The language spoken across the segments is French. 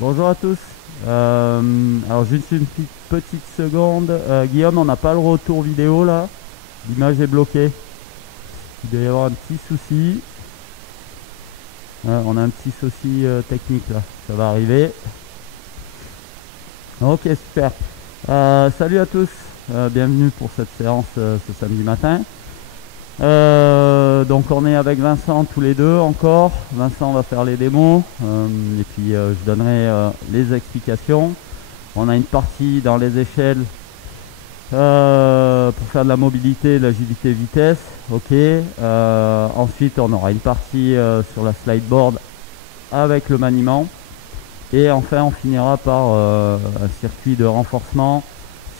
Bonjour à tous. Alors juste une petite seconde. Guillaume, on n'a pas le retour vidéo là. L'image est bloquée. Il doit y avoir un petit souci. Ouais, on a un petit souci technique là. Ça va arriver. Ok, super. Salut à tous. Bienvenue pour cette séance ce samedi matin. Donc on est avec Vincent tous les deux encore. Vincent va faire les démos et puis je donnerai les explications. On a une partie dans les échelles pour faire de la mobilité, de l'agilité vitesse. Ok. Ensuite on aura une partie sur la slideboard avec le maniement. Et enfin on finira par un circuit de renforcement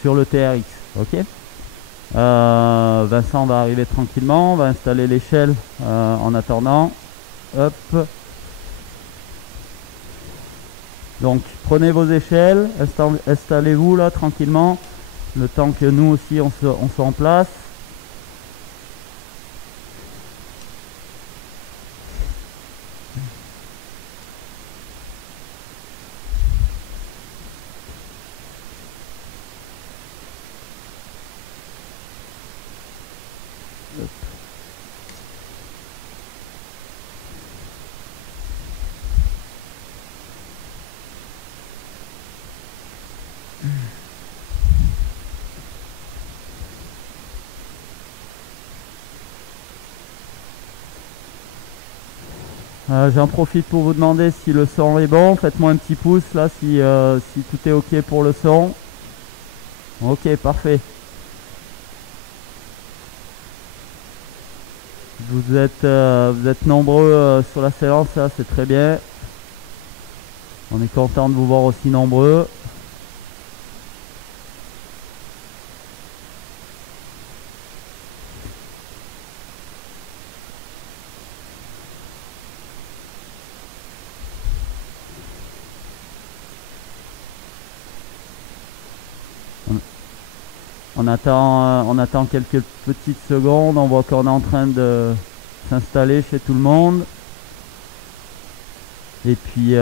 sur le TRX. Ok. Vincent va arriver tranquillement, on va installer l'échelle en attendant. Hop. Donc prenez vos échelles, installez-vous là tranquillement, le temps que nous aussi on soit en place. J'en profite pour vous demander si le son est bon. Faites-moi un petit pouce là si tout est ok pour le son. Ok, parfait. Vous êtes nombreux sur la séance, ça c'est très bien. On est content de vous voir aussi nombreux. On attend quelques petites secondes. On voit qu'on est en train de s'installer chez tout le monde. Et puis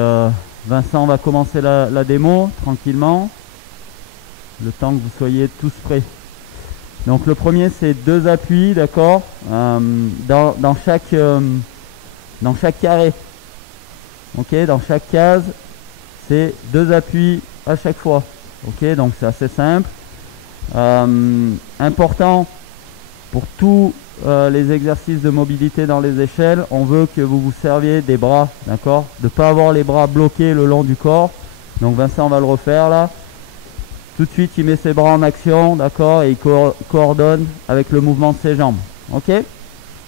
Vincent va commencer la démo tranquillement. Le temps que vous soyez tous prêts. Donc le premier c'est 2 appuis, d'accord, dans chaque carré. Ok, dans chaque case, c'est 2 appuis à chaque fois. Ok, donc c'est assez simple. Important pour tous les exercices de mobilité dans les échelles, on veut que vous vous serviez des bras, d'accord, de ne pas avoir les bras bloqués le long du corps. Donc Vincent va le refaire là. Tout de suite il met ses bras en action, d'accord, et il coordonne avec le mouvement de ses jambes. Ok,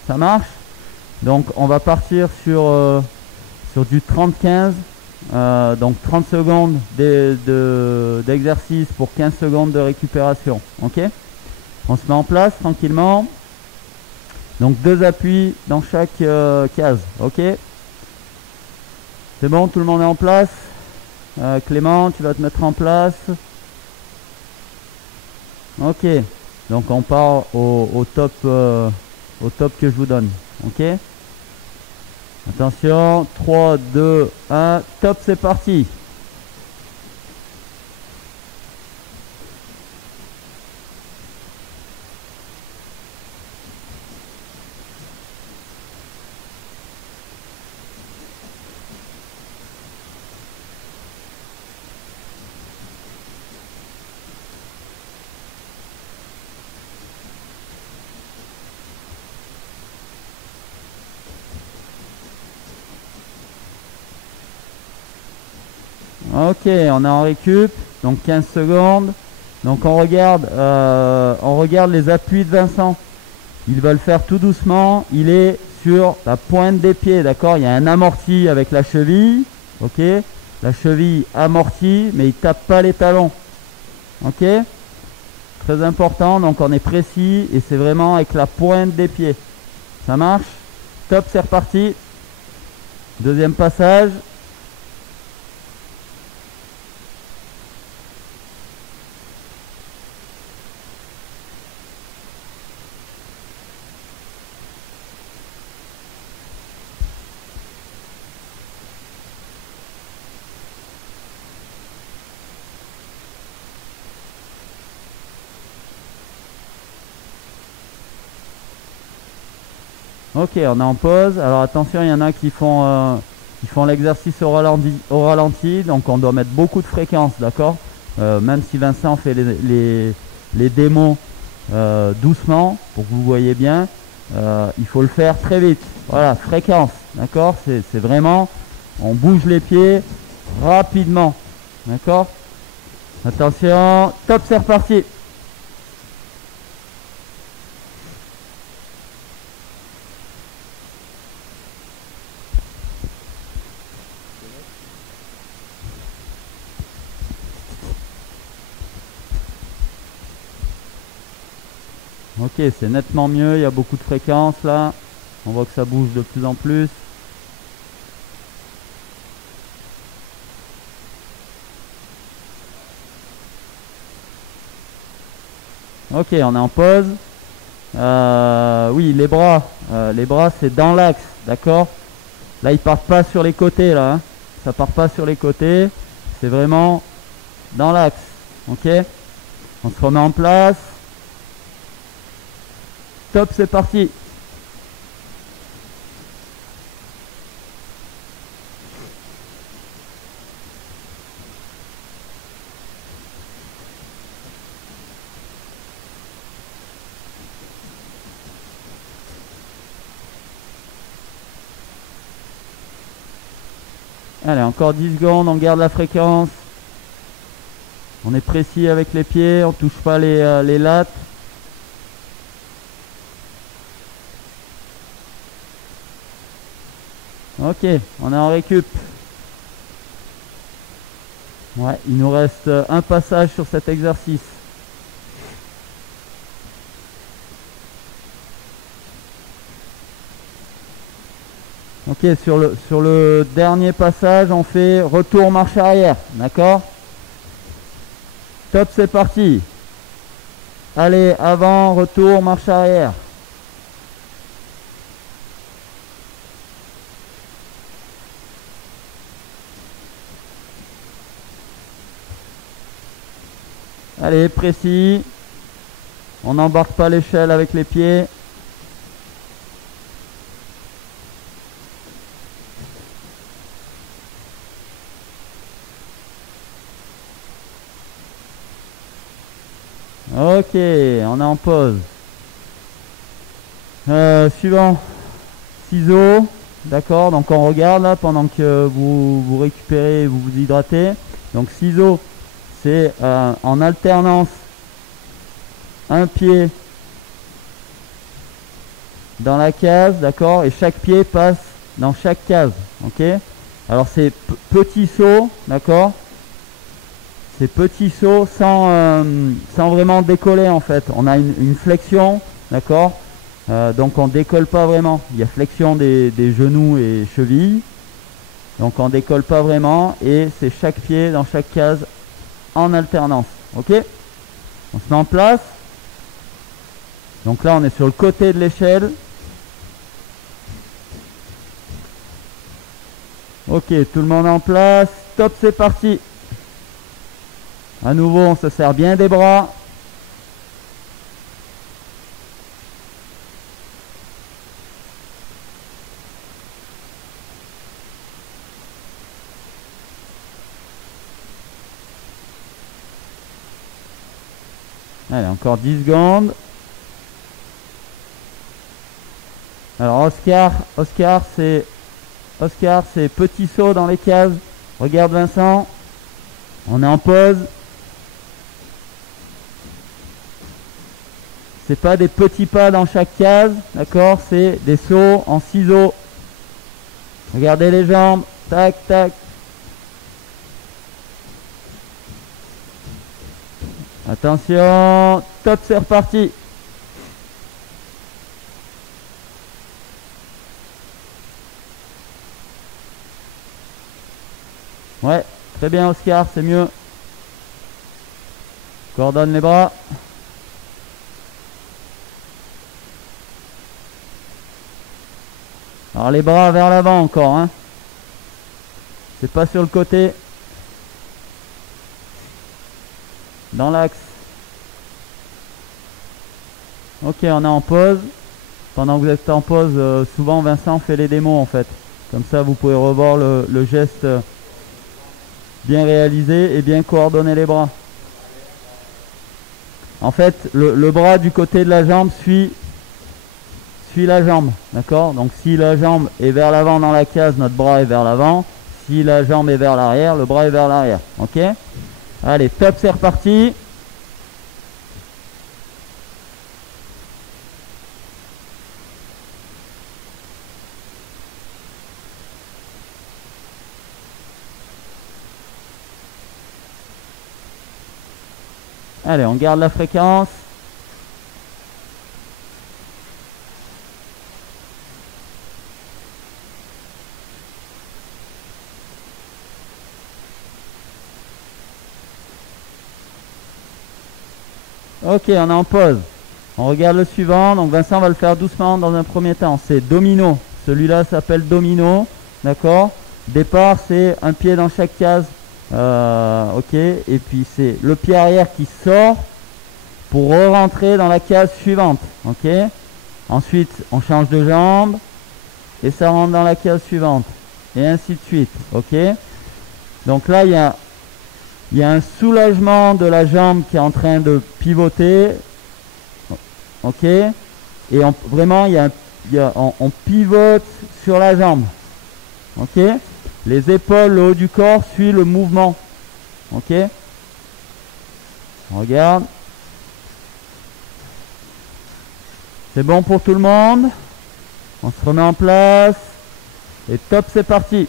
ça marche. Donc on va partir sur du 30-15. Donc 30 secondes d'exercice pour 15 secondes de récupération. Ok, on se met en place tranquillement. Donc 2 appuis dans chaque case. Ok, c'est bon, tout le monde est en place. Clément, tu vas te mettre en place. Ok, donc on part au top que je vous donne. Ok, attention, 3, 2, 1, top, c'est parti. Ok, on est en récup, donc 15 secondes. Donc on regarde les appuis de Vincent. Il va le faire tout doucement. Il est sur la pointe des pieds, d'accord. Il y a un amorti avec la cheville, ok. La cheville amortie, mais il tape pas les talons, ok. Très important. Donc on est précis et c'est vraiment avec la pointe des pieds. Ça marche. Top, c'est reparti. Deuxième passage. Ok, on est en pause. Alors attention, il y en a qui font l'exercice au ralenti, donc on doit mettre beaucoup de fréquence, d'accord. Même si Vincent fait les démos doucement, pour que vous voyez bien, il faut le faire très vite. Voilà, fréquence, d'accord. C'est vraiment, on bouge les pieds rapidement, d'accord. Attention, top, c'est reparti. Ok, c'est nettement mieux, il y a beaucoup de fréquences là. On voit que ça bouge de plus en plus. Ok, on est en pause. Oui, les bras c'est dans l'axe, d'accord. Là, ils partent pas sur les côtés là, hein. Ça part pas sur les côtés, c'est vraiment dans l'axe. Ok, on se remet en place. Top, c'est parti. Allez, encore 10 secondes, on garde la fréquence. On est précis avec les pieds, on touche pas les lattes. Ok, on est en récup. Ouais, il nous reste un passage sur cet exercice. Ok, sur le dernier passage, on fait retour marche arrière, d'accord. Top, c'est parti. Allez, avant, retour, marche arrière. Allez, précis. On n'embarque pas l'échelle avec les pieds. Ok, on est en pause. Suivant. Ciseaux. D'accord, donc on regarde là pendant que vous récupérez, vous vous hydratez. Donc ciseaux, c'est en alternance un pied dans la case, d'accord, et chaque pied passe dans chaque case, ok. Alors c'est petit saut, d'accord. C'est petit saut sans vraiment décoller en fait. On a une flexion, d'accord. Donc on décolle pas vraiment. Il y a flexion des genoux et chevilles. Donc on décolle pas vraiment et c'est chaque pied dans chaque case en alternance. Ok. On se met en place. Donc là on est sur le côté de l'échelle. Ok, tout le monde en place. Top, c'est parti. À nouveau, on se serre bien des bras. Allez, encore 10 secondes. Alors Oscar c'est petit saut dans les cases. Regarde Vincent. On est en pause. C'est pas des petits pas dans chaque case, d'accord, c'est des sauts en ciseaux. Regardez les jambes, tac, tac. Attention, top, c'est reparti. Ouais, très bien Oscar, c'est mieux. Coordonne les bras. Alors les bras vers l'avant encore, hein. C'est pas sur le côté. Dans l'axe. Ok, on est en pause. pendant que vous êtes en pause, souvent Vincent fait les démos en fait. Comme ça, vous pouvez revoir le geste bien réalisé et bien coordonner les bras. En fait, le bras du côté de la jambe suit la jambe, d'accord? Donc si la jambe est vers l'avant dans la case, notre bras est vers l'avant. Si la jambe est vers l'arrière, le bras est vers l'arrière, ok? Allez, top, c'est reparti. Allez, on garde la fréquence. Ok, on est en pause. On regarde le suivant. Donc Vincent va le faire doucement dans un premier temps. C'est domino. Celui-là s'appelle domino. D'accord. Départ, c'est un pied dans chaque case. Ok. Et puis c'est le pied arrière qui sort pour re-rentrer dans la case suivante. Ok. Ensuite, on change de jambe et ça rentre dans la case suivante. Et ainsi de suite. Ok. Donc là, il y a un soulagement de la jambe qui est en train de pivoter. Ok. Et vraiment, on pivote sur la jambe. Ok. Les épaules, le haut du corps suit le mouvement. Ok. On regarde. C'est bon pour tout le monde. On se remet en place. Et top, c'est parti.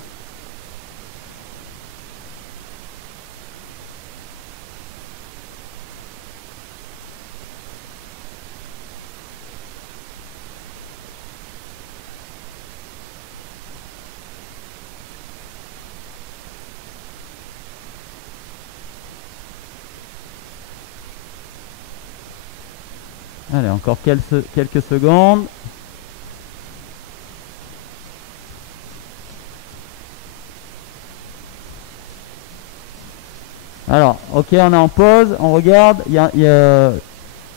Allez, encore quelques secondes. Alors, ok, on est en pause, on regarde.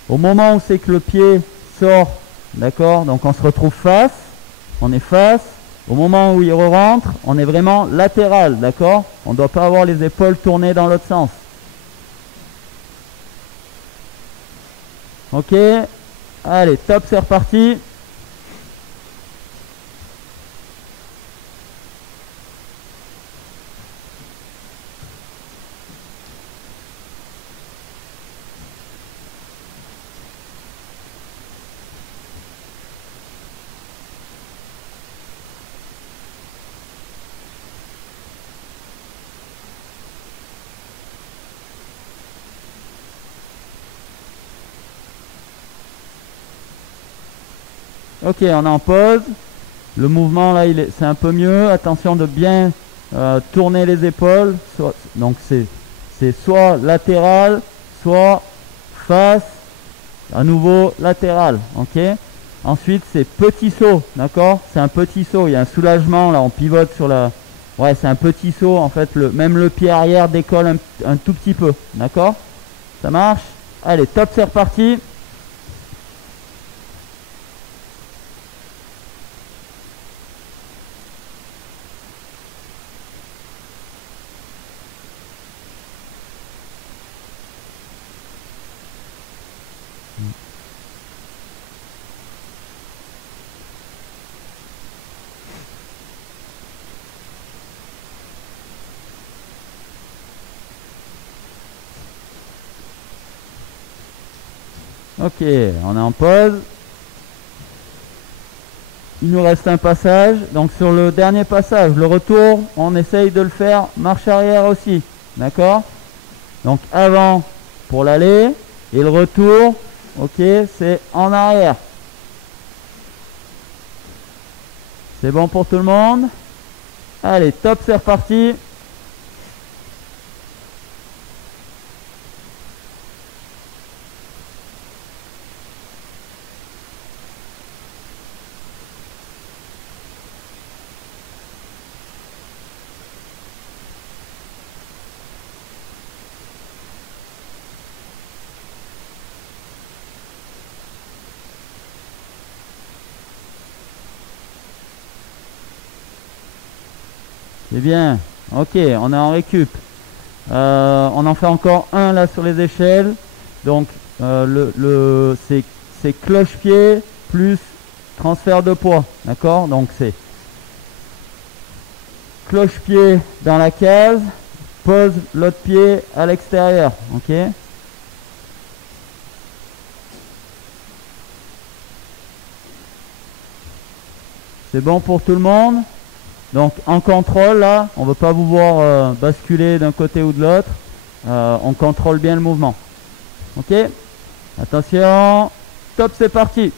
Au moment où c'est que le pied sort, d'accord, donc on se retrouve face, on est face. Au moment où il re-rentre, on est vraiment latéral, d'accord. On ne doit pas avoir les épaules tournées dans l'autre sens. Ok, allez, top, c'est reparti. Ok, on est en pause. Le mouvement là, c'est un peu mieux. Attention de bien tourner les épaules. Donc c'est soit latéral, soit face, à nouveau latéral. Ok. Ensuite c'est petit saut, d'accord. C'est un petit saut. Il y a un soulagement là. On pivote sur la. Ouais, c'est un petit saut. En fait, même le pied arrière décolle un tout petit peu, d'accord. Ça marche. Allez, top, c'est reparti. Ok, on est en pause. Il nous reste un passage. Donc sur le dernier passage, le retour, on essaye de le faire marche arrière aussi. D'accord. Donc avant pour l'aller et le retour, ok, c'est en arrière. C'est bon pour tout le monde? Allez, top, c'est reparti. C'est bien. Ok, on est en récup. On en fait encore un là sur les échelles. Donc c'est cloche-pied plus transfert de poids. D'accord? Donc c'est cloche-pied dans la case, pose l'autre pied à l'extérieur. Ok? C'est bon pour tout le monde? Donc en contrôle là, on ne veut pas vous voir basculer d'un côté ou de l'autre. On contrôle bien le mouvement. Ok? Attention, top, c'est parti.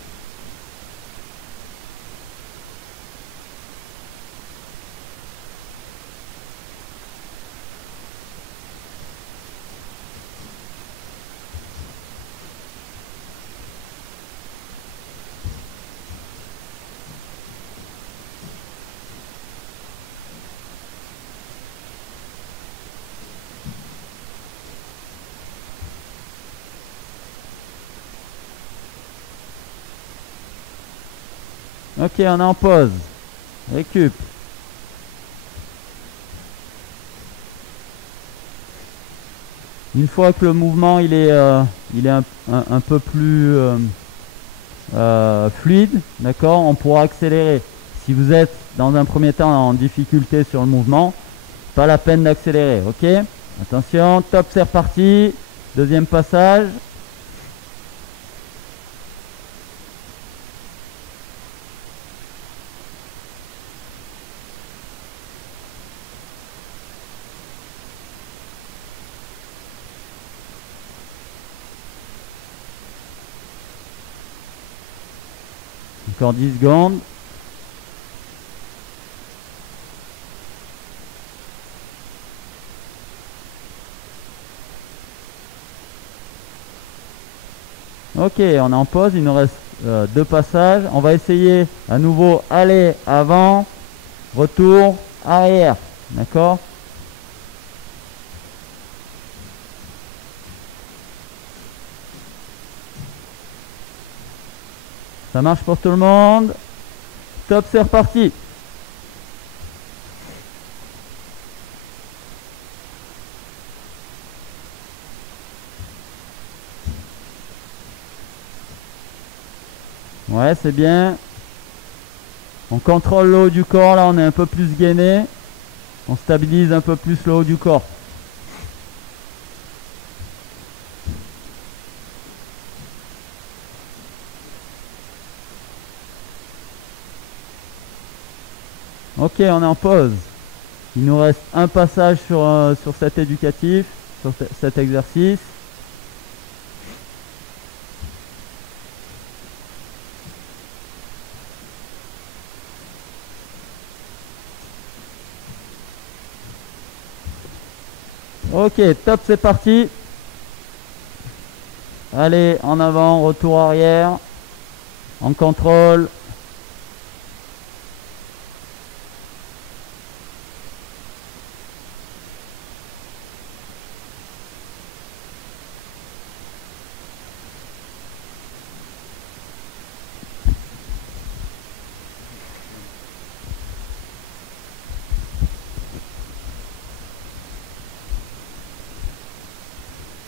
Ok, on est en pause. Récup. Une fois que le mouvement il est un peu plus fluide, d'accord, on pourra accélérer. Si vous êtes dans un premier temps en difficulté sur le mouvement, pas la peine d'accélérer. Ok, attention, top, c'est reparti. Deuxième passage. Encore 10 secondes. Ok, on est en pause, il nous reste 2 passages. On va essayer à nouveau aller avant, retour, arrière. D'accord? Ça marche pour tout le monde? Top, c'est reparti. Ouais, c'est bien. On contrôle le haut du corps, là on est un peu plus gainé. On stabilise un peu plus le haut du corps. Ok, on est en pause. Il nous reste un passage sur cet éducatif, sur cet exercice. Ok, top, c'est parti. Allez, en avant, retour arrière. En contrôle.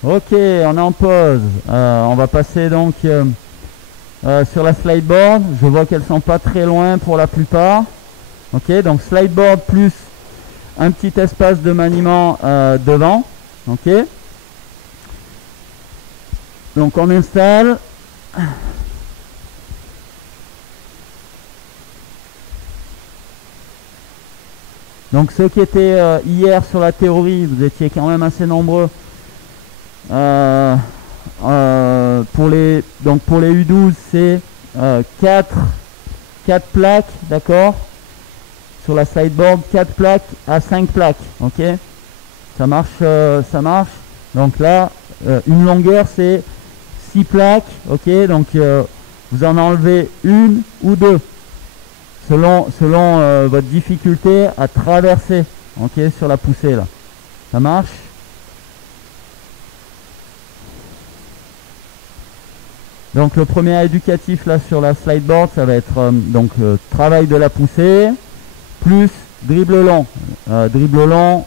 Ok, on est en pause. On va passer donc sur la slideboard. Je vois qu'elles sont pas très loin pour la plupart. Ok, donc slideboard plus un petit espace de maniement devant. Ok. Donc on installe. Donc ceux qui étaient hier sur la théorie, vous étiez quand même assez nombreux. Pour les U12, c'est 4 plaques, d'accord, sur la sideboard, 4 plaques à 5 plaques, ok, ça marche, ça marche. Donc là, une longueur, c'est 6 plaques, ok, donc vous en enlevez une ou deux, selon votre difficulté à traverser, ok, sur la poussée, là, ça marche. Donc le premier éducatif là sur la slideboard, ça va être travail de la poussée, plus dribble long. Dribble long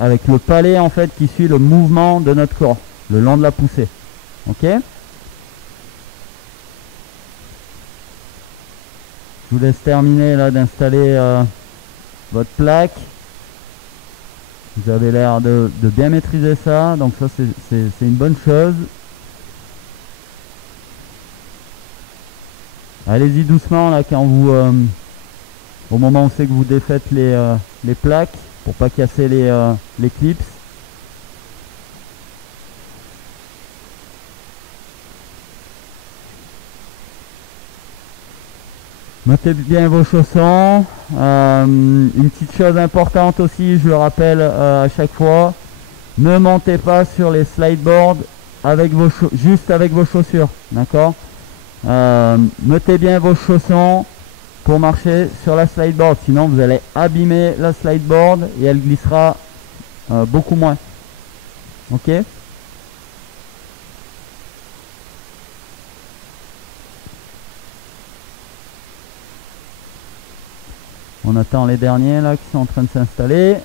avec le palais en fait qui suit le mouvement de notre corps, le long de la poussée. Ok? Je vous laisse terminer là d'installer votre plaque. Vous avez l'air de bien maîtriser ça, donc ça c'est une bonne chose. Allez-y doucement là quand vous au moment où c'est que vous défaites les plaques pour pas casser les clips. Mettez bien vos chaussons. Une petite chose importante aussi, je le rappelle à chaque fois, ne montez pas sur les slideboards avec juste avec vos chaussures, d'accord? Mettez bien vos chaussons pour marcher sur la slideboard, sinon vous allez abîmer la slideboard et elle glissera beaucoup moins. Ok? On attend les derniers là qui sont en train de s'installer.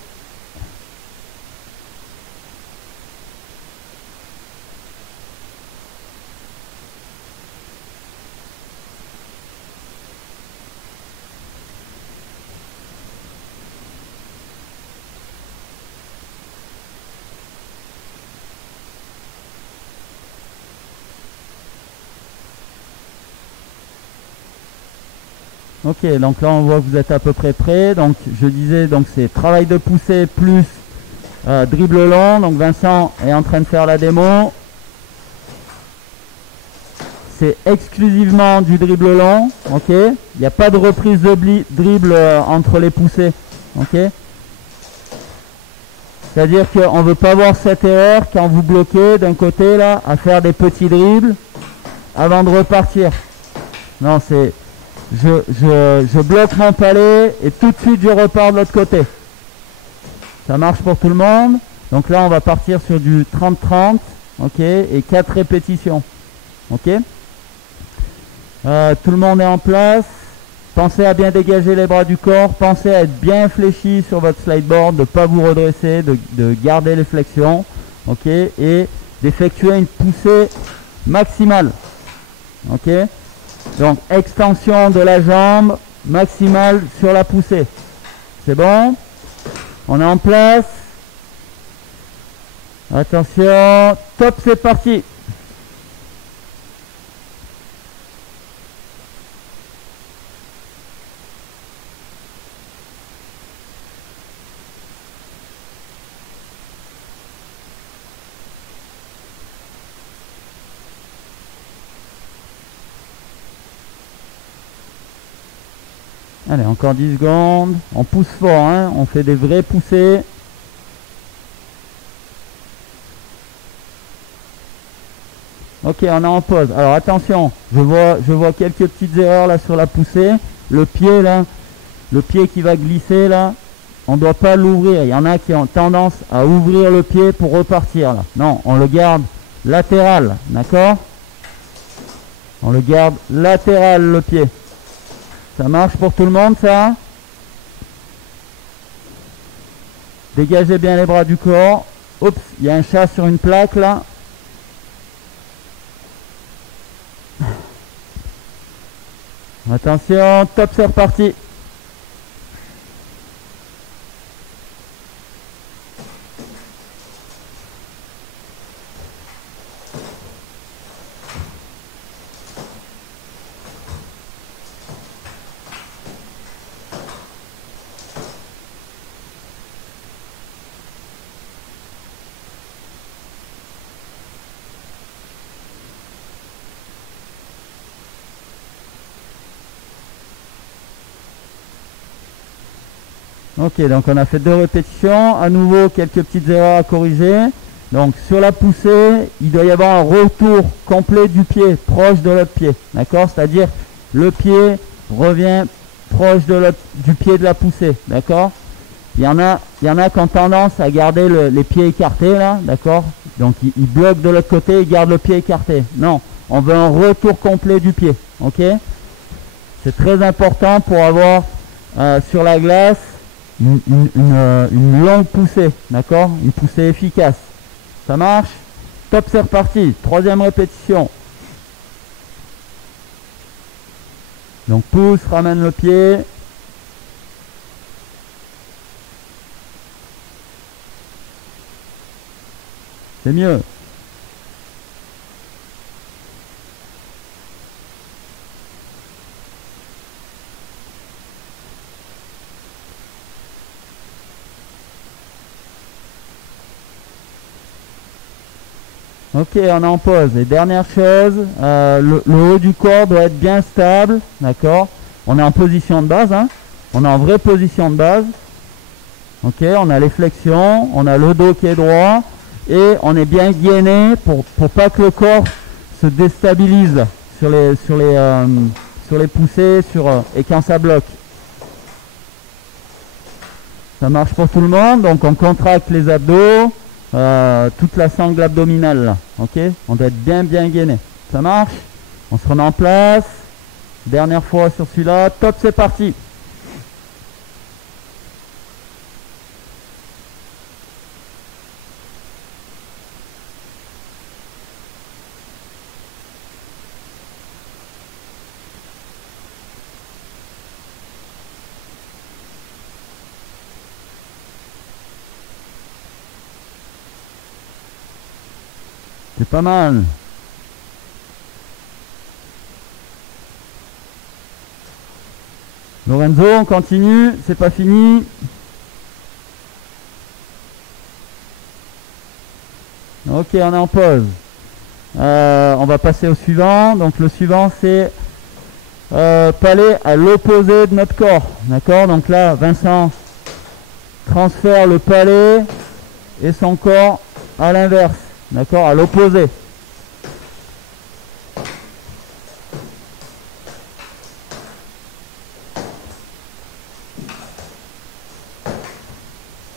Ok, donc là on voit que vous êtes à peu près prêt. Donc je disais, donc c'est travail de poussée plus dribble long. Donc Vincent est en train de faire la démo. C'est exclusivement du dribble long, ok? Il n'y a pas de reprise de dribble entre les poussées, ok? C'est-à-dire qu'on ne veut pas voir cette erreur quand vous bloquez d'un côté là à faire des petits dribbles avant de repartir. Non, c'est je bloque mon palais et tout de suite je repars de l'autre côté. Ça marche pour tout le monde. Donc là on va partir sur du 30-30, ok, et 4 répétitions, ok. Tout le monde est en place. Pensez à bien dégager les bras du corps, pensez à être bien fléchi sur votre slideboard, de ne pas vous redresser, de garder les flexions, ok, et d'effectuer une poussée maximale, ok. Donc extension de la jambe maximale sur la poussée. C'est bon? On est en place. Attention, top, c'est parti. Allez, encore 10 secondes. On pousse fort, hein. On fait des vraies poussées. Ok, on est en pause. Alors attention, je vois quelques petites erreurs là sur la poussée. Le pied là, le pied qui va glisser là, on ne doit pas l'ouvrir. Il y en a qui ont tendance à ouvrir le pied pour repartir là. Non, on le garde latéral, d'accord? On le garde latéral le pied. Ça marche pour tout le monde, ça? Dégagez bien les bras du corps. Oups, il y a un chat sur une plaque, là. Attention, top, c'est reparti. Ok, donc on a fait 2 répétitions. À nouveau, quelques petites erreurs à corriger. Donc sur la poussée, il doit y avoir un retour complet du pied, proche de l'autre pied. D'accord? C'est-à-dire, le pied revient proche du pied de la poussée. D'accord? Il y en a qui ont tendance à garder les pieds écartés, là. D'accord? Donc ils bloquent de l'autre côté, ils gardent le pied écarté. Non, on veut un retour complet du pied. Ok? C'est très important pour avoir sur la glace une longue poussée, d'accord? Une poussée efficace. Ça marche? Top, c'est reparti. Troisième répétition. Donc pousse, ramène le pied. C'est mieux. Ok, on est en pause. Et dernière chose, le haut du corps doit être bien stable, d'accord? On est en position de base, hein? On est en vraie position de base. Ok, on a les flexions, on a le dos qui est droit et on est bien gainé pour pas que le corps se déstabilise sur les poussées et quand ça bloque. Ça marche pour tout le monde, donc on contracte les abdos. Toute la sangle abdominale là, ok? On doit être bien gainé. Ça marche? On se remet en place. Dernière fois sur celui-là. Top, c'est parti. C'est pas mal. Lorenzo, on continue, c'est pas fini. Ok, on est en pause. On va passer au suivant. Donc le suivant, c'est palais à l'opposé de notre corps. D'accord? Donc là, Vincent transfère le palais et son corps à l'inverse. D'accord? À l'opposé.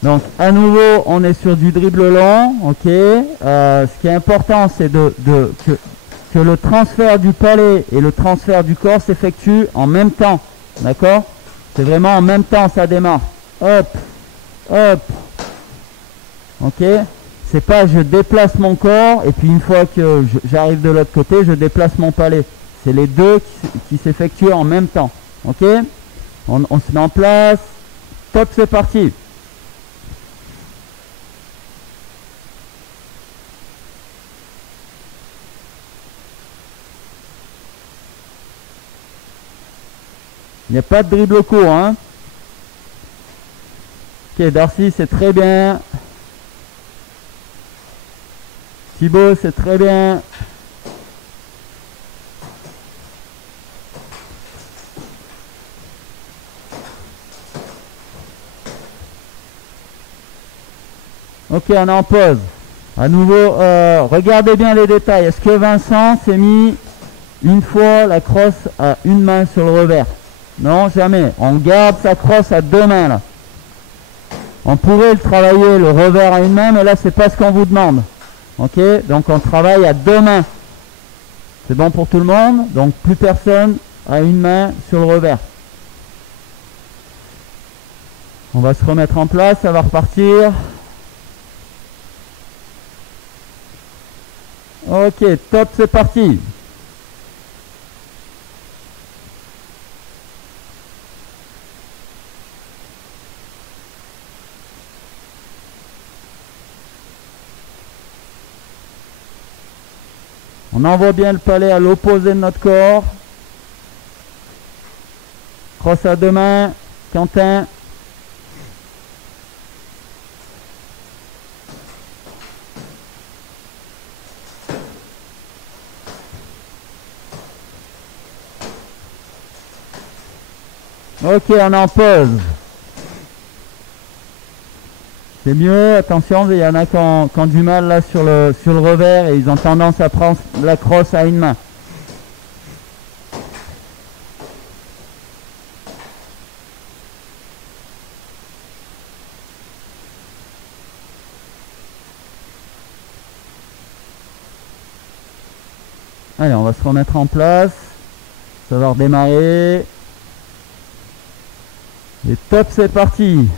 Donc à nouveau, on est sur du dribble long. Ok. Ce qui est important, c'est que le transfert du palais et le transfert du corps s'effectuent en même temps. D'accord? C'est vraiment en même temps, ça démarre. Hop, hop. Ok? C'est pas je déplace mon corps et puis une fois que j'arrive de l'autre côté, je déplace mon palais. C'est les deux qui s'effectuent en même temps. Ok? On se met en place. Top, c'est parti. Il n'y a pas de dribble court, hein? Ok, Darcy, c'est très bien. Thibaut, c'est très bien. Ok, on est en pause. À nouveau, regardez bien les détails. Est-ce que Vincent s'est mis une fois la crosse à une main sur le revers? Non, jamais. On garde sa crosse à deux mains là. On pourrait le travailler le revers à une main, mais là c'est pas ce qu'on vous demande. Ok, donc on travaille à deux mains. C'est bon pour tout le monde, donc plus personne a une main sur le revers. On va se remettre en place, ça va repartir. Ok, top, c'est parti. On envoie bien le palais à l'opposé de notre corps. Crosse à deux mains. Quentin. Ok, on est en pause. C'est mieux, attention, il y en a qui ont du mal là sur le revers et ils ont tendance à prendre la crosse à une main. Allez, on va se remettre en place. Ça va redémarrer. Et top, c'est parti.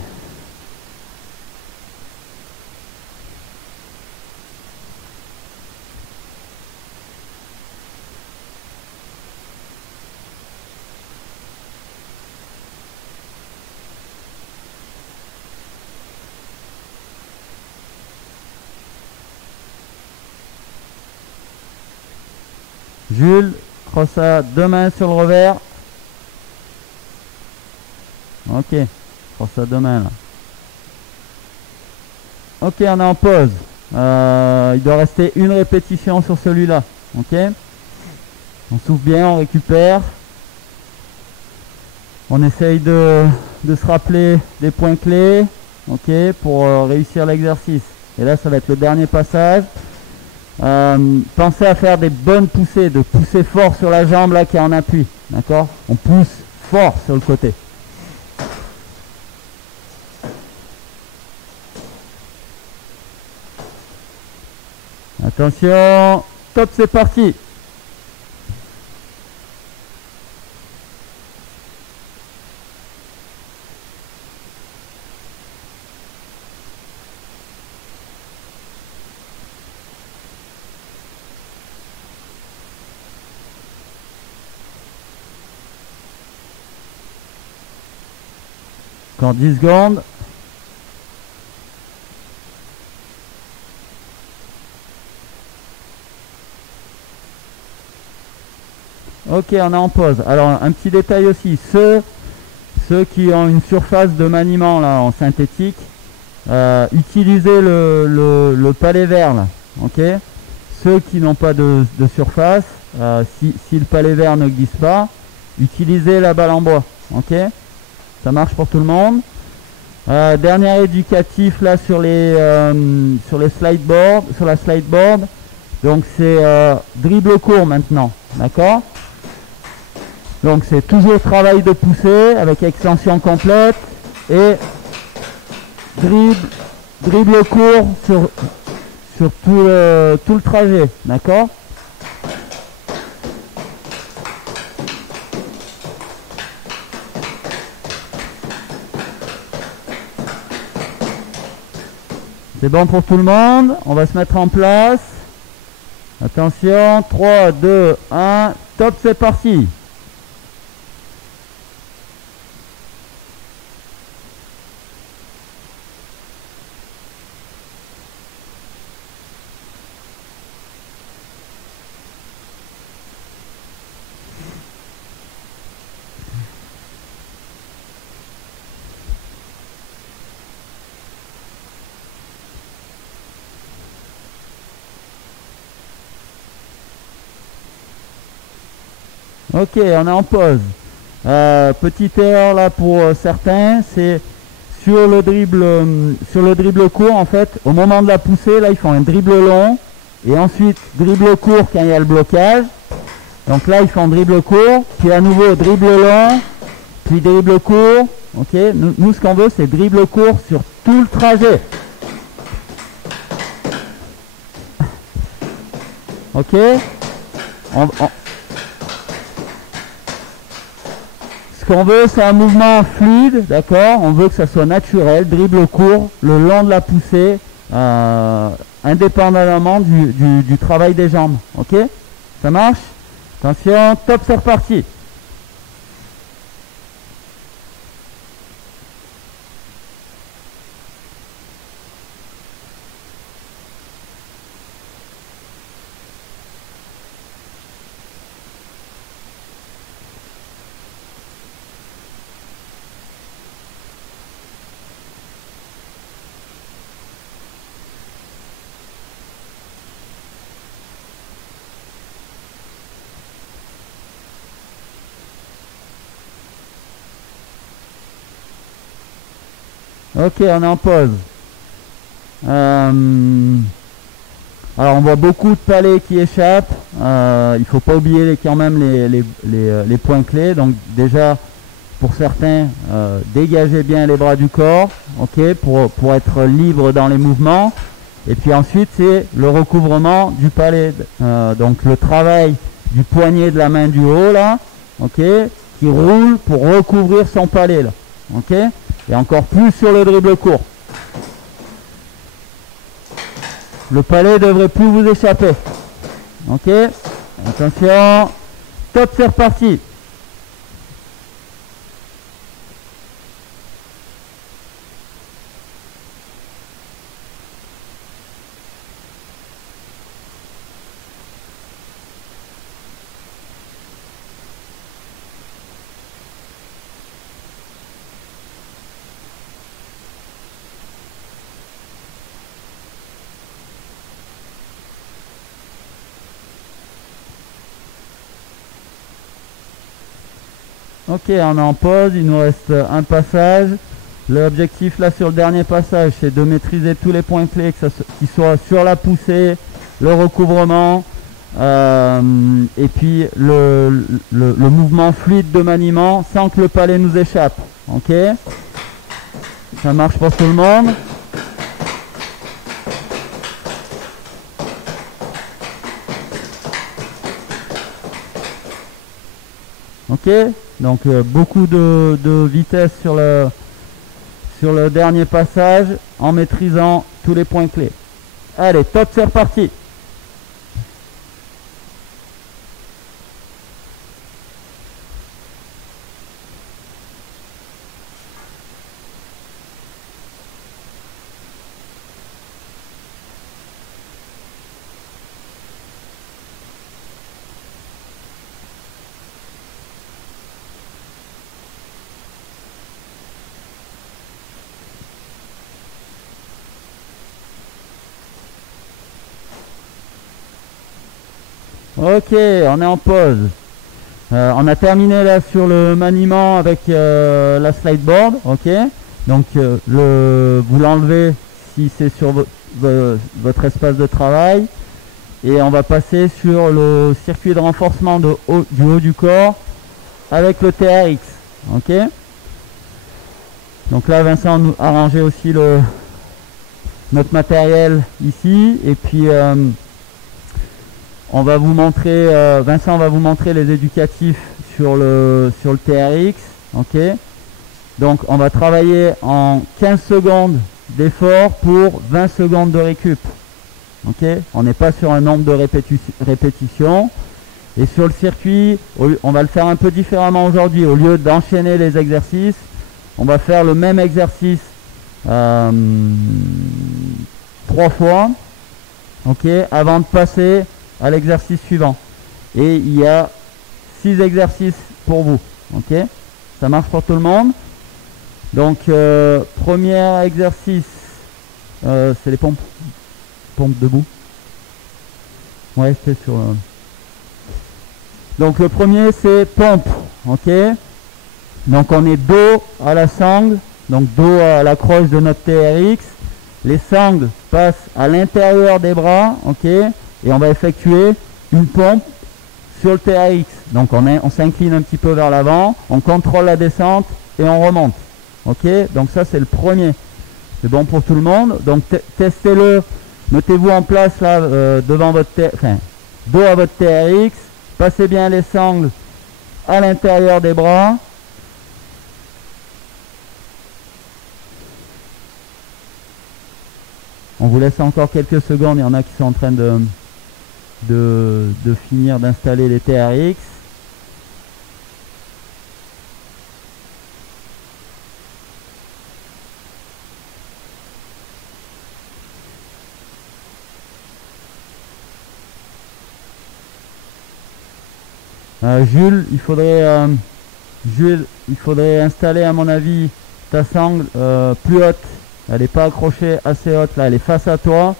Jules, crosse à 2 mains sur le revers. Ok, crosse à 2 mains là. Ok, on est en pause. Il doit rester une répétition sur celui-là. Ok, on souffle bien, on récupère. On essaye de se rappeler des points clés, ok, pour réussir l'exercice. Et là, ça va être le dernier passage. Pensez à faire des bonnes poussées, de pousser fort sur la jambe là qui est en appui, d'accord? On pousse fort sur le côté. Attention, top, c'est parti. Encore 10 secondes. Ok, on est en pause. Alors, un petit détail aussi. Ceux qui ont une surface de maniement là, en synthétique, utilisez le palais vert là. Ok. Ceux qui n'ont pas de surface, si le palais vert ne glisse pas, utilisez la balle en bois. Ok. Ça marche pour tout le monde. Dernier éducatif là sur les slideboards, sur la slideboard. Donc c'est dribble court maintenant, d'accord? Donc c'est toujours travail de poussée avec extension complète et dribble court sur tout le trajet, d'accord? C'est bon pour tout le monde, on va se mettre en place. Attention, 3, 2, 1, top, c'est parti. Ok, on est en pause. Petite erreur là pour certains, c'est sur le dribble court en fait, au moment de la poussée, là ils font un dribble long et ensuite dribble court quand il y a le blocage. Donc là ils font dribble court, puis à nouveau dribble long, puis dribble court. Ok, nous ce qu'on veut c'est dribble court sur tout le trajet. Ok, ce qu'on veut, c'est un mouvement fluide, d'accord? On veut que ça soit naturel, dribble court, le long de la poussée, indépendamment du travail des jambes, ok? Ça marche? Attention, top, c'est reparti. Ok, on est en pause. Alors on voit beaucoup de palais qui échappent. Il faut pas oublier quand même les points clés. Donc déjà, pour certains, dégagez bien les bras du corps, ok, pour être libre dans les mouvements. Et puis ensuite, c'est le recouvrement du palais. Donc le travail du poignet de la main du haut là, ok, qui roule pour recouvrir son palais là. ok, et encore plus sur le dribble court. Le palais devrait plus vous échapper. Ok, attention, top, c'est reparti. Ok, on est en pause, il nous reste un passage. L'objectif là sur le dernier passage, c'est de maîtriser tous les points clés, qu'ils soient sur la poussée, le recouvrement, et puis le mouvement fluide de maniement sans que le palais nous échappe. Ok, ça marche pour tout le monde. Ok, donc beaucoup de vitesse sur le dernier passage en maîtrisant tous les points clés. Allez, top, c'est reparti. Ok, on est en pause. On a terminé là sur le maniement avec la slideboard. Ok, donc vous l'enlevez si c'est sur votre espace de travail. Et on va passer sur le circuit de renforcement du haut du corps avec le TRX. Ok, donc là Vincent nous a rangé aussi notre matériel ici. Et puis on va vous montrer, Vincent va vous montrer les éducatifs sur le TRX. Ok, donc on va travailler en 15 secondes d'effort pour 20 secondes de récup. Ok, on n'est pas sur un nombre de répétitions. Et sur le circuit, on va le faire un peu différemment aujourd'hui. Au lieu d'enchaîner les exercices, on va faire le même exercice 3 fois, ok, avant de passer à l'exercice suivant. Et il y a 6 exercices pour vous. Ok, ça marche pour tout le monde. Donc premier exercice, c'est les pompes debout. Ouais, c'est sur donc le premier c'est pompe. Ok, donc on est dos à la sangle, donc dos à la croche de notre TRX. Les sangles passent à l'intérieur des bras. Ok, et on va effectuer une pompe sur le TRX. Donc on s'incline un petit peu vers l'avant, on contrôle la descente et on remonte. Ok, donc ça c'est le premier. C'est bon pour tout le monde. Donc testez-le. Mettez-vous en place là devant votre dos à votre TRX. Passez bien les sangles à l'intérieur des bras. On vous laisse encore quelques secondes. Il y en a qui sont en train de finir d'installer les TRX. Jules, il faudrait installer à mon avis ta sangle plus haute. Elle n'est pas accrochée assez haute là, elle est face à toi.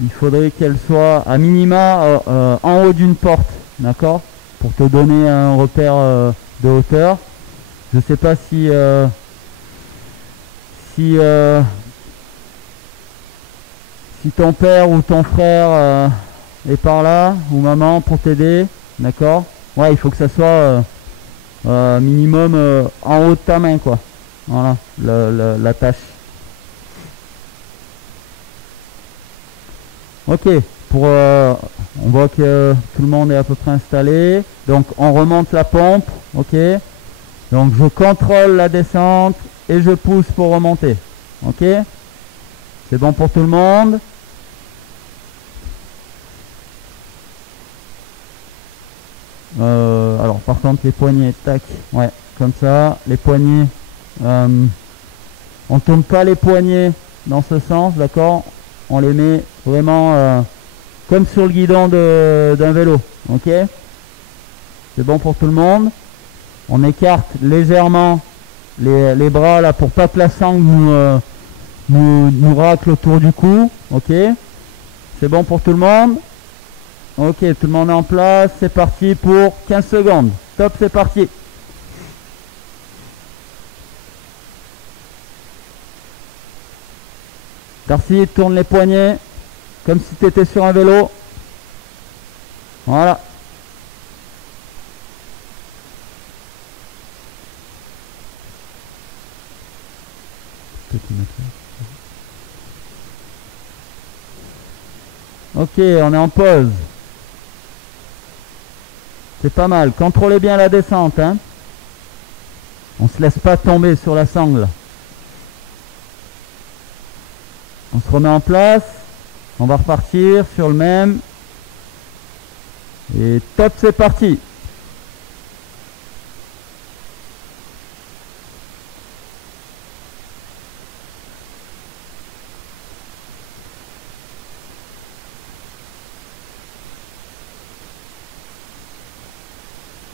Il faudrait qu'elle soit à minima en haut d'une porte, d'accord, pour te donner un repère de hauteur. Je ne sais pas si ton père ou ton frère est par là, ou maman, pour t'aider. D'accord. Ouais, il faut que ça soit minimum en haut de ta main, quoi. Voilà, la tâche. Ok, on voit que tout le monde est à peu près installé. Donc on remonte la pompe, ok. Donc je contrôle la descente et je pousse pour remonter. Ok? C'est bon pour tout le monde? Alors par contre les poignets, tac, ouais, comme ça, les poignets, on tourne pas les poignets dans ce sens, d'accord? On les met vraiment comme sur le guidon d'un vélo, ok? C'est bon pour tout le monde? On écarte légèrement les bras là pour pas que la sangle nous racle autour du cou, ok? C'est bon pour tout le monde? Ok, tout le monde est en place, c'est parti pour 15 secondes. Top, c'est parti. Darcy, tourne les poignets comme si tu étais sur un vélo. Voilà. Ok, on est en pause. C'est pas mal. Contrôlez bien la descente, hein. On se laisse pas tomber sur la sangle. On se remet en place. On va repartir sur le même. Et top, c'est parti.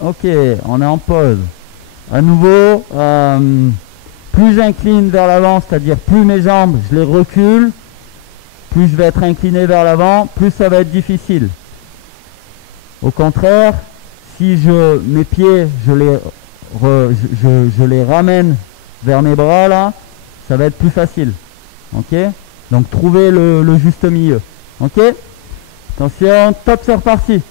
Ok, on est en pause. À nouveau, plus j'incline vers l'avant, c'est-à-dire plus mes jambes, je les recule, plus je vais être incliné vers l'avant, plus ça va être difficile. Au contraire, si mes pieds, je les ramène vers mes bras là, ça va être plus facile. Ok? Donc trouvez le juste milieu. Ok? Attention, top, c'est reparti.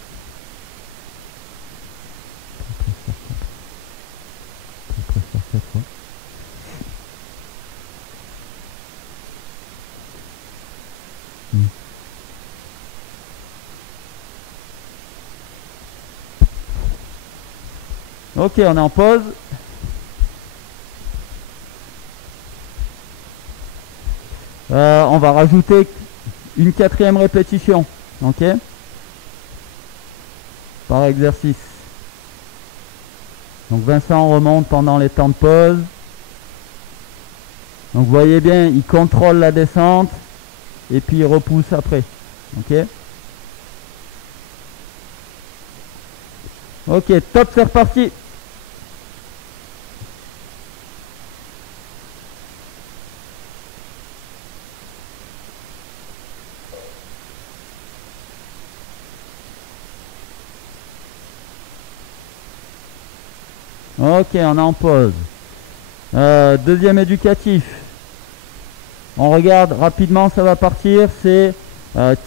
Ok, on est en pause. On va rajouter une 4e répétition. Ok? Par exercice. Donc Vincent remonte pendant les temps de pause. Donc vous voyez bien, il contrôle la descente et puis il repousse après. Ok? Ok, top, c'est reparti. Ok, on est en pause. Deuxième éducatif. On regarde rapidement, ça va partir. C'est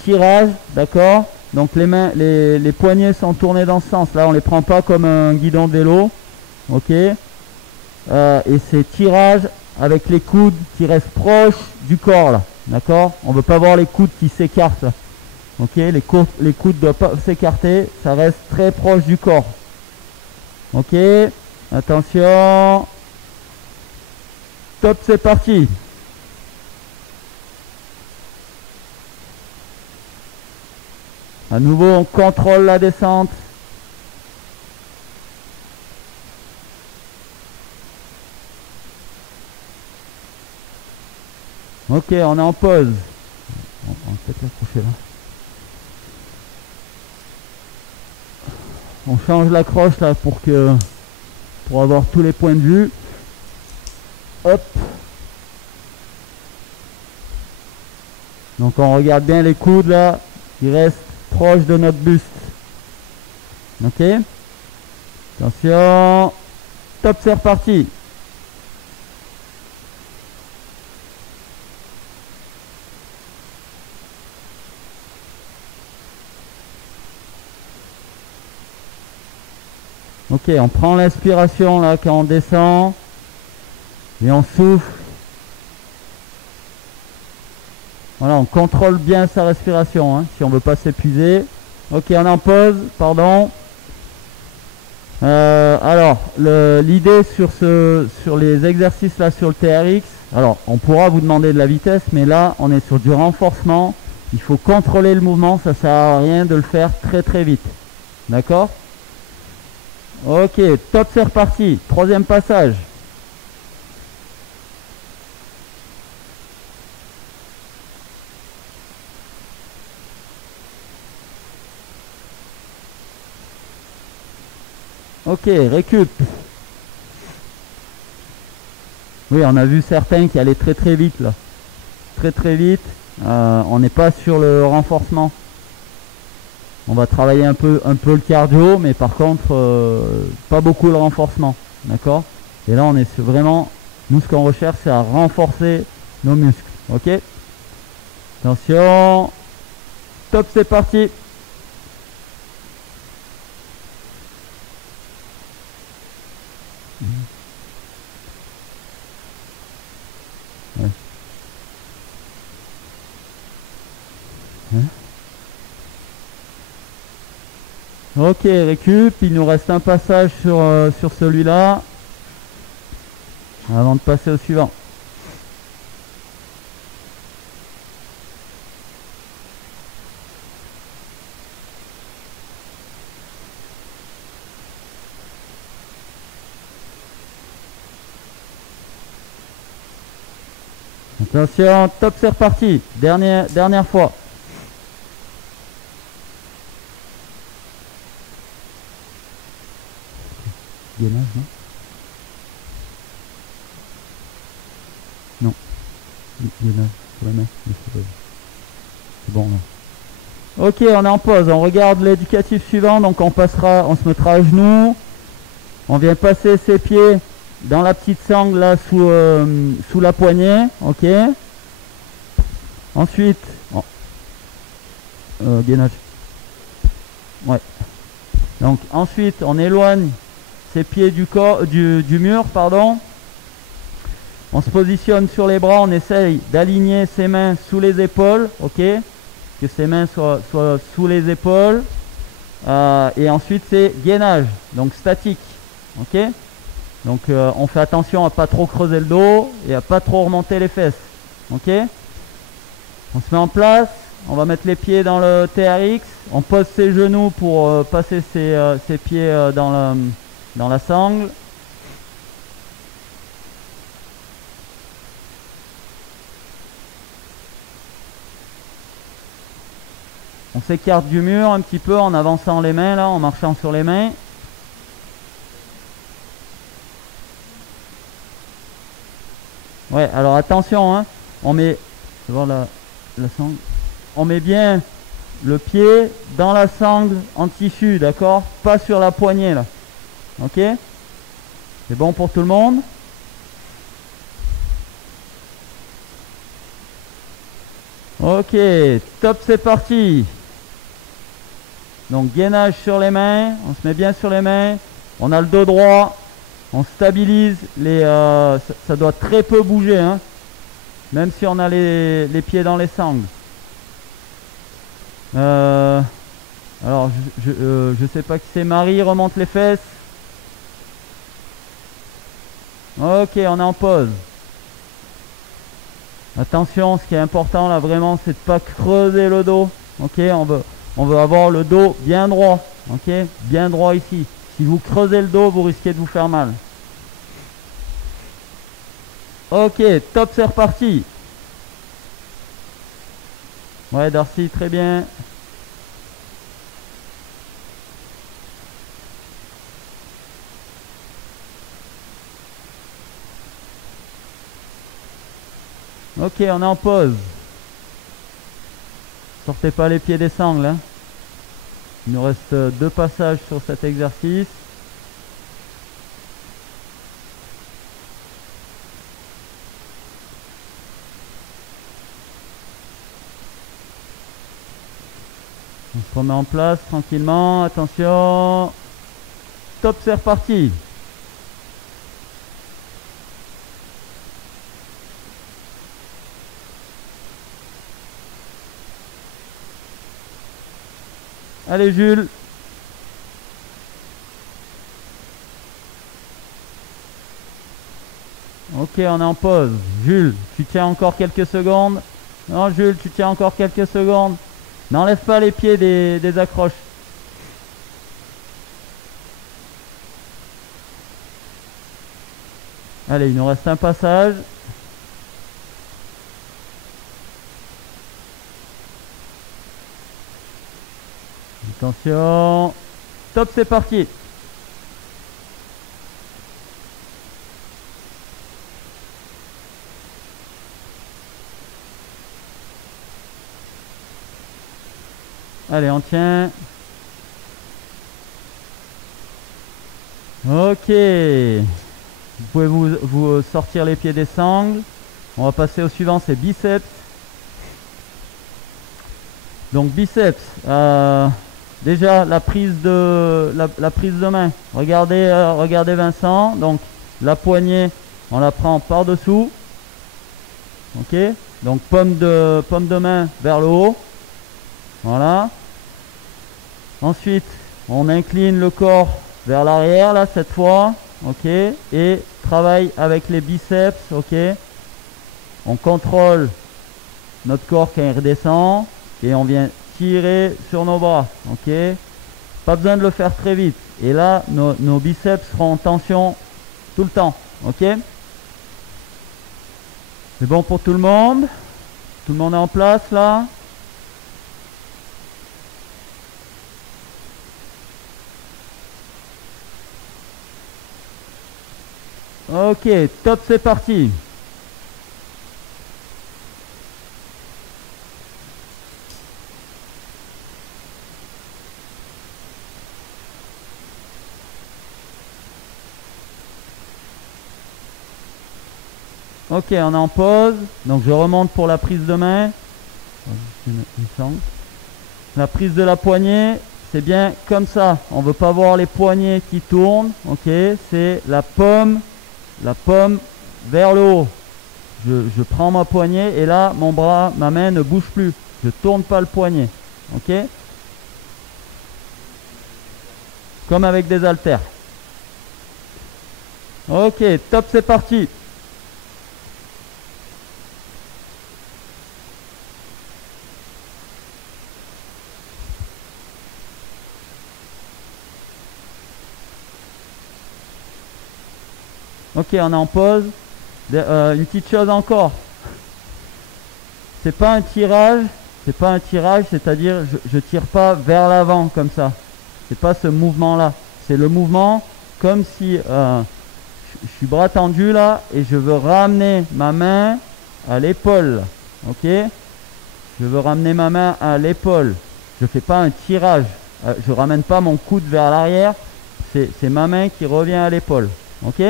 tirage, d'accord? Donc les mains, les poignets sont tournés dans ce sens. Là, on les prend pas comme un guidon de vélo. Ok? Et c'est tirage avec les coudes qui restent proches du corps, là. D'accord? On ne veut pas voir les coudes qui s'écartent. Ok? Les coudes ne doivent pas s'écarter. Ça reste très proche du corps. Ok? Attention. Top, c'est parti. À nouveau, on contrôle la descente. Ok, on est en pause. On va peut-être l'accrocher là. On change l'accroche là pour avoir tous les points de vue. Hop. Donc on regarde bien les coudes là, qui restent proches de notre buste. Ok. Attention. Top, c'est reparti. Ok, on prend l'inspiration là quand on descend et on souffle. Voilà, on contrôle bien sa respiration hein, si on ne veut pas s'épuiser. Ok, on est en pause, pardon. Alors, l'idée sur les exercices là sur le TRX, alors on pourra vous demander de la vitesse, mais là on est sur du renforcement. Il faut contrôler le mouvement, ça sert à rien de le faire très très vite. D'accord? Ok, top, c'est reparti. Troisième passage. Ok, récup. Oui, on a vu certains qui allaient très très vite là. Très très vite. On n'est pas sur le renforcement. On va travailler un peu le cardio, mais par contre, pas beaucoup le renforcement. D'accord? Et là, on est vraiment... Nous, ce qu'on recherche, c'est à renforcer nos muscles. Ok? Attention. Top, c'est parti. Ouais. Hein? Ok, récup. Il nous reste un passage sur celui-là. Avant de passer au suivant. Attention, top, c'est reparti. Dernière fois. Gainage, non? Non. Gainage, sur la main. C'est bon là. Ok, on est en pause. On regarde l'éducatif suivant. Donc on se mettra à genoux. On vient passer ses pieds dans la petite sangle là sous la poignée. Ok. Ensuite, gainage. Ouais. Donc ensuite, on éloigne ses pieds du mur, pardon. On se positionne sur les bras, on essaye d'aligner ses mains sous les épaules, ok? Que ses mains soient sous les épaules. Et ensuite c'est gainage, donc statique, ok? Donc on fait attention à pas trop creuser le dos et à pas trop remonter les fesses, ok? On se met en place, on va mettre les pieds dans le TRX, on pose ses genoux pour passer ses pieds dans la sangle. On s'écarte du mur un petit peu en avançant les mains là, en marchant sur les mains. Ouais, alors attention, hein, on met, voir la sangle, on met bien le pied dans la sangle en tissu, d'accord? Pas sur la poignée là. Ok? C'est bon pour tout le monde? Ok, top, c'est parti. Donc gainage sur les mains, on se met bien sur les mains, on a le dos droit, on stabilise, ça doit très peu bouger, hein, même si on a les pieds dans les sangles. Alors je sais pas qui c'est, Marie, remonte les fesses. Ok, on est en pause. Attention, ce qui est important là vraiment, c'est de pas creuser le dos. Ok, on veut avoir le dos bien droit. Ok, bien droit ici. Si vous creusez le dos, vous risquez de vous faire mal. Ok, top, c'est reparti. Ouais, Darcy, très bien. Ok, on est en pause. Sortez pas les pieds des sangles, hein. Il nous reste 2 passages sur cet exercice. On se remet en place tranquillement. Attention. Top, c'est reparti. Allez Jules. Ok, on est en pause. Jules, tu tiens encore quelques secondes. Non, Jules, tu tiens encore quelques secondes. N'enlève pas les pieds des accroches. Allez, il nous reste un passage. Attention. Top, c'est parti. Allez, on tient. Ok. Vous pouvez vous sortir les pieds des sangles. On va passer au suivant, c'est biceps. Donc biceps. Déjà la prise de main. Regardez Vincent. Donc la poignée, on la prend par dessous. Ok. Donc paume de main vers le haut. Voilà. Ensuite, on incline le corps vers l'arrière, là, cette fois. Ok. Et travaille avec les biceps. Ok. On contrôle notre corps quand il redescend. Et on vient tirer sur nos bras. Ok. Pas besoin de le faire très vite. Et là, nos biceps seront en tension tout le temps. Ok. C'est bon pour tout le monde? Tout le monde est en place, là? Ok, top, c'est parti. Ok, on est en pause. Donc je remonte pour la prise de main. La prise de la poignée, c'est bien comme ça. On ne veut pas voir les poignets qui tournent. Ok, c'est la paume vers le haut. Je prends ma poignée et là, ma main ne bouge plus. Je ne tourne pas le poignet. Ok. Comme avec des haltères. Ok, top, c'est parti. Ok, on est en pause. Une petite chose encore. C'est pas un tirage, c'est-à-dire je tire pas vers l'avant comme ça. C'est pas ce mouvement-là. C'est le mouvement comme si je suis bras tendu là et je veux ramener ma main à l'épaule. Ok. Je veux ramener ma main à l'épaule. Je fais pas un tirage. Je ramène pas mon coude vers l'arrière. C'est ma main qui revient à l'épaule. Ok.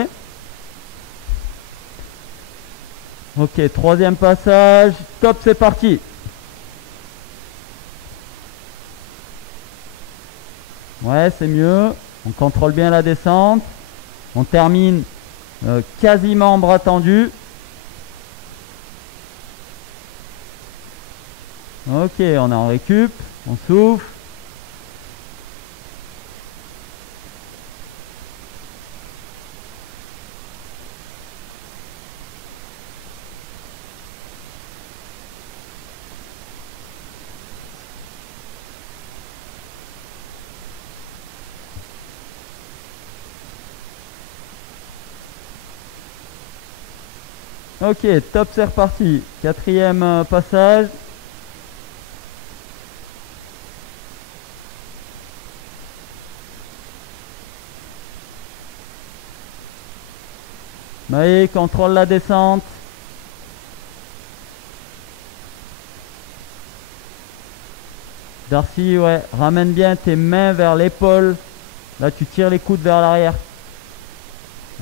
Ok, troisième passage. Top, c'est parti. Ouais, c'est mieux. On contrôle bien la descente. On termine quasiment en bras tendus. Ok, on est en récup. On souffle. Ok, top, c'est reparti. Quatrième passage. Maë, contrôle la descente. Darcy, ouais, ramène bien tes mains vers l'épaule. Là, tu tires les coudes vers l'arrière.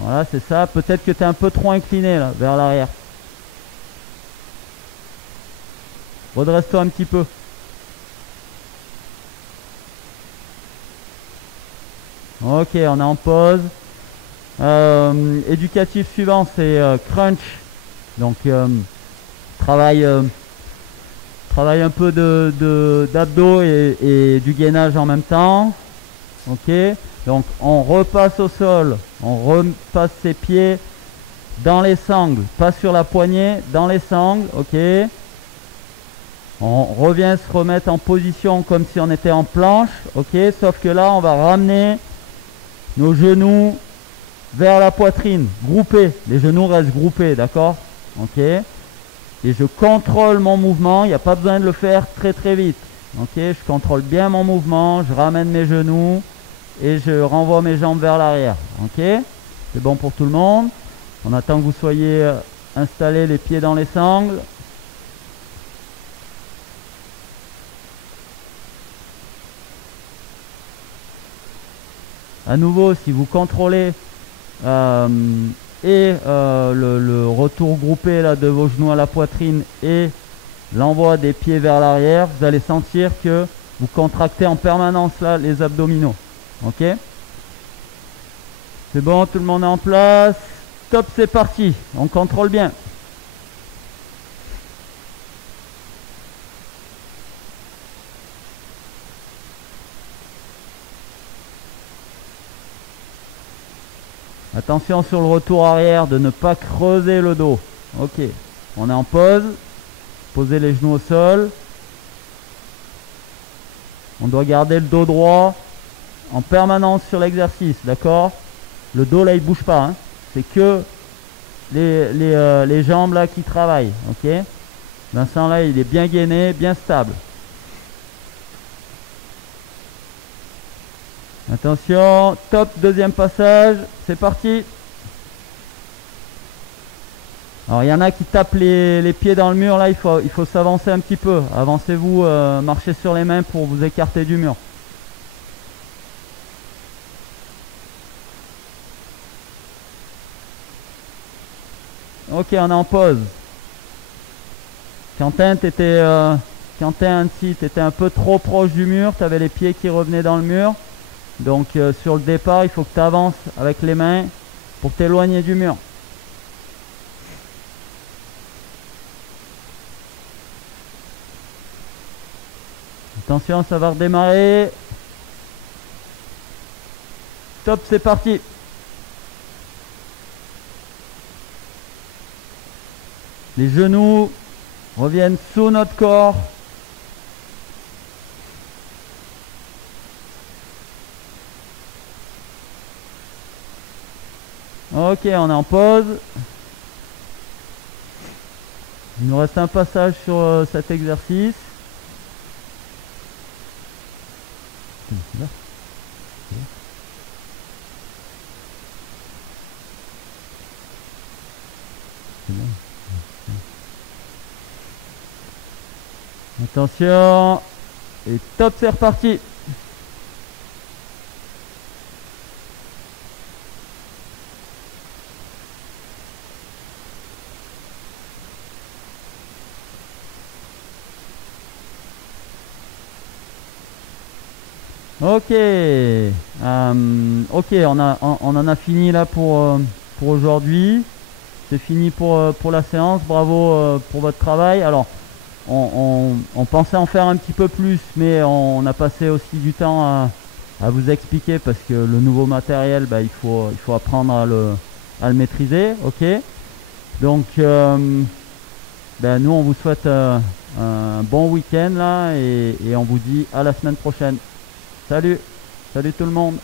Voilà, c'est ça. Peut-être que tu es un peu trop incliné là, vers l'arrière. Redresse-toi un petit peu. Ok, on est en pause. Éducatif suivant, c'est crunch. Donc, travaille un peu d'abdos et du gainage en même temps. Ok. Donc on repasse au sol, on repasse ses pieds dans les sangles, pas sur la poignée, dans les sangles, ok. On revient se remettre en position comme si on était en planche, ok. Sauf que là, on va ramener nos genoux vers la poitrine, groupés. Les genoux restent groupés, d'accord, ok. Et je contrôle mon mouvement, il n'y a pas besoin de le faire très très vite, ok. Je contrôle bien mon mouvement, je ramène mes genoux et je renvoie mes jambes vers l'arrière, ok. C'est bon pour tout le monde. On attend que vous soyez installés les pieds dans les sangles. À nouveau, si vous contrôlez le retour groupé là, de vos genoux à la poitrine et l'envoi des pieds vers l'arrière, vous allez sentir que vous contractez en permanence là les abdominaux. Ok? C'est bon, tout le monde est en place. Top, c'est parti. On contrôle bien. Attention sur le retour arrière de ne pas creuser le dos. Ok, on est en pause. Posez les genoux au sol. On doit garder le dos droit en permanence sur l'exercice, d'accord? Le dos là il bouge pas, hein. C'est que les jambes là qui travaillent, ok? Vincent là il est bien gainé, bien stable. Attention, top, deuxième passage, c'est parti. Alors il y en a qui tapent les pieds dans le mur, là il faut s'avancer un petit peu. Avancez-vous, marchez sur les mains pour vous écarter du mur. Ok, on est en pause. Quentin, si tu étais un peu trop proche du mur, tu avais les pieds qui revenaient dans le mur. Donc sur le départ, il faut que tu avances avec les mains pour t'éloigner du mur. Attention, ça va redémarrer. Top, c'est parti. Les genoux reviennent sous notre corps. Ok, on est en pause. Il nous reste un passage sur cet exercice. Attention. Et top, c'est reparti. Ok, ok, on en a fini là pour aujourd'hui. C'est fini pour la séance. Bravo pour votre travail. Alors, on pensait en faire un petit peu plus, mais on a passé aussi du temps à vous expliquer parce que le nouveau matériel, bah, il faut apprendre à le maîtriser. Ok. Donc, ben, nous on vous souhaite un bon week-end là et on vous dit à la semaine prochaine. Salut, salut tout le monde.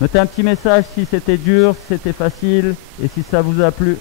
Mettez un petit message si c'était dur, si c'était facile et si ça vous a plu.